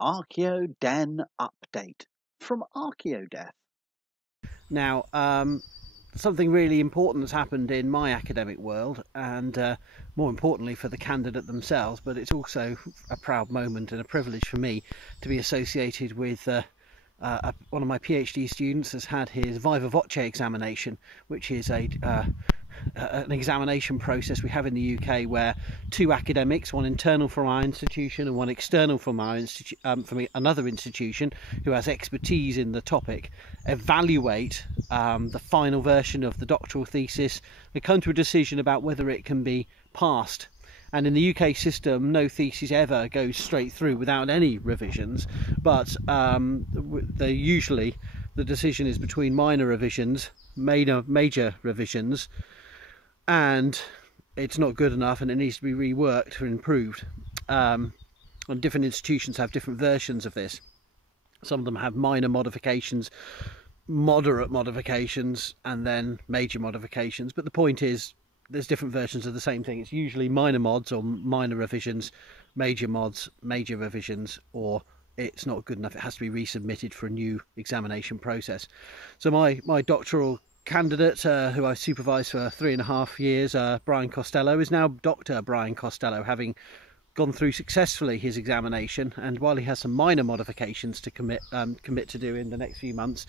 Archaeoden update from Archaeodeath. Now, something really important has happened in my academic world, and more importantly for the candidate themselves, but it's also a proud moment and a privilege for me to be associated with one of my PhD students has had his viva voce examination, which is an examination process we have in the UK where two academics, one internal from our institution and one external from another institution who has expertise in the topic, evaluate the final version of the doctoral thesis and come to a decision about whether it can be passed. And in the UK system, no thesis ever goes straight through without any revisions, but usually the decision is between minor revisions, major revisions, and it's not good enough and it needs to be reworked or improved. And different institutions have different versions of this. Some of them have minor modifications, moderate modifications, and then major modifications, but the point is there's different versions of the same thing. It's usually minor mods or minor revisions, major mods, major revisions, or it's not good enough, it has to be resubmitted for a new examination process. So my doctoral candidate, who I supervised for 3.5 years, Brian Costello, is now Dr. Brian Costello, having gone through successfully his examination, and while he has some minor modifications to commit to do in the next few months,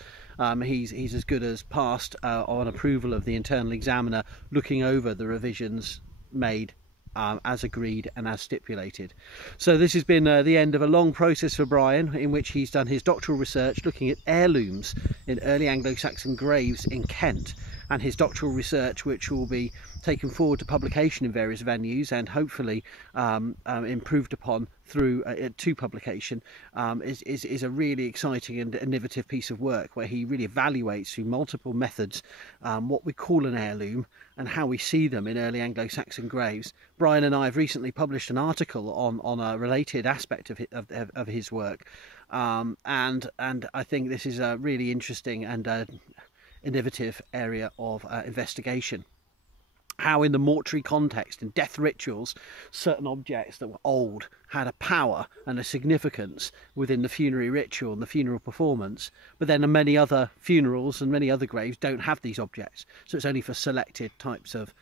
he's as good as passed on approval of the internal examiner, looking over the revisions made as agreed and as stipulated. So this has been the end of a long process for Brian, in which he's done his doctoral research looking at heirlooms in early Anglo-Saxon graves in Kent, and his doctoral research, which will be taken forward to publication in various venues and hopefully improved upon through to publication, is a really exciting and innovative piece of work where he really evaluates through multiple methods what we call an heirloom and how we see them in early Anglo-Saxon graves. Brian and I have recently published an article on a related aspect of his work, and I think this is a really interesting and innovative area of investigation. How in the mortuary context, in death rituals, certain objects that were old had a power and a significance within the funerary ritual and the funeral performance, but then many other funerals and many other graves don't have these objects, so it's only for selected types of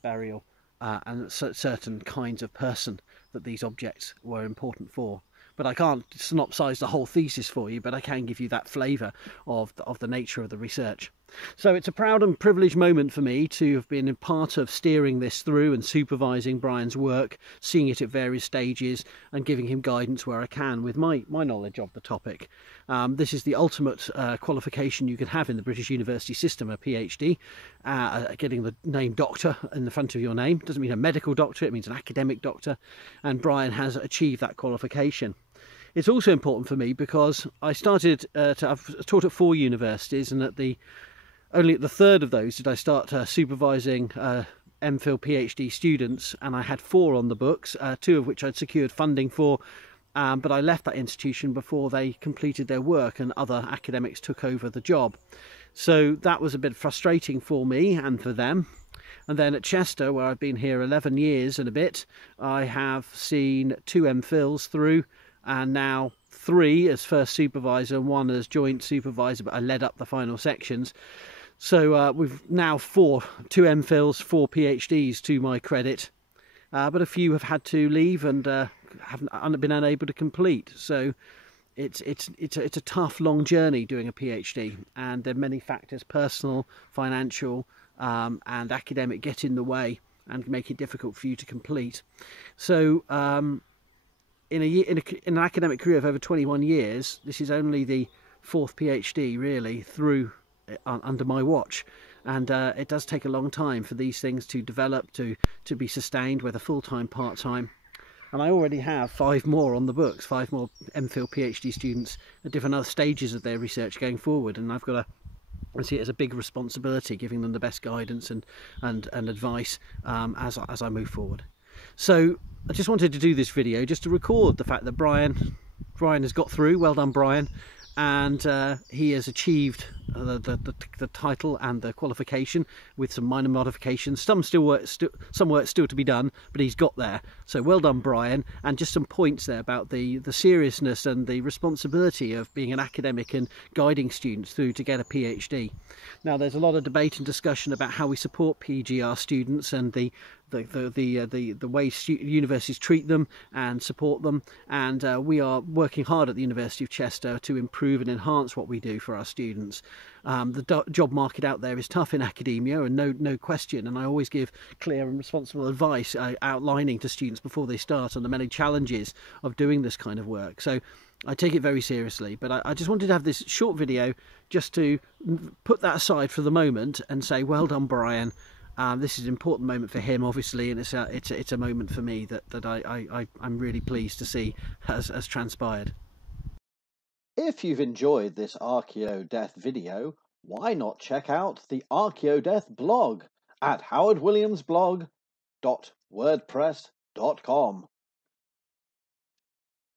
burial and certain kinds of person that these objects were important for. But I can't synopsize the whole thesis for you, but I can give you that flavour of the nature of the research. So it's a proud and privileged moment for me to have been a part of steering this through and supervising Brian's work, seeing it at various stages and giving him guidance where I can with my knowledge of the topic. This is the ultimate qualification you can have in the British university system, a PhD. Getting the name doctor in the front of your name doesn't mean a medical doctor, it means an academic doctor, and Brian has achieved that qualification. It's also important for me because I started I've taught at 4 universities, and only at the third of those did I start supervising MPhil PhD students, and I had 4 on the books, 2 of which I'd secured funding for, but I left that institution before they completed their work and other academics took over the job. So that was a bit frustrating for me and for them. And then at Chester, where I've been here 11 years and a bit, I have seen 2 MPhils through, and now 3 as first supervisor and 1 as joint supervisor, but I led up the final sections. So we've now 2 MPhils, 4 PhDs to my credit, but a few have had to leave and haven't been unable to complete. So it's a tough, long journey doing a PhD, and there are many factors, personal, financial, and academic, get in the way and make it difficult for you to complete. So in an academic career of over 21 years, this is only the 4th PhD really through under my watch, and it does take a long time for these things to develop, to be sustained, whether full-time, part-time. And I already have 5 more on the books, 5 more MPhil PhD students at different other stages of their research going forward, and I've got I see it as a big responsibility, giving them the best guidance and advice as I move forward. So I just wanted to do this video just to record the fact that Brian has got through. Well done, Brian. and he has achieved the title and the qualification with some minor modifications. Some work still to be done, but he's got there. So well done, Brian. And just some points there about the seriousness and the responsibility of being an academic and guiding students through to get a PhD. Now, there's a lot of debate and discussion about how we support PGR students and the way universities treat them and support them, and we are working hard at the University of Chester to improve and enhance what we do for our students. The job market out there is tough in academia, and no question, and I always give clear and responsible advice outlining to students before they start on the many challenges of doing this kind of work. So I take it very seriously, but I just wanted to have this short video just to put that aside for the moment and say well done, Brian. This is an important moment for him, obviously, and it's a moment for me that I'm really pleased to see has transpired. If you've enjoyed this Archaeodeath video, why not check out the Archaeodeath blog at howardwilliamsblog.wordpress.com.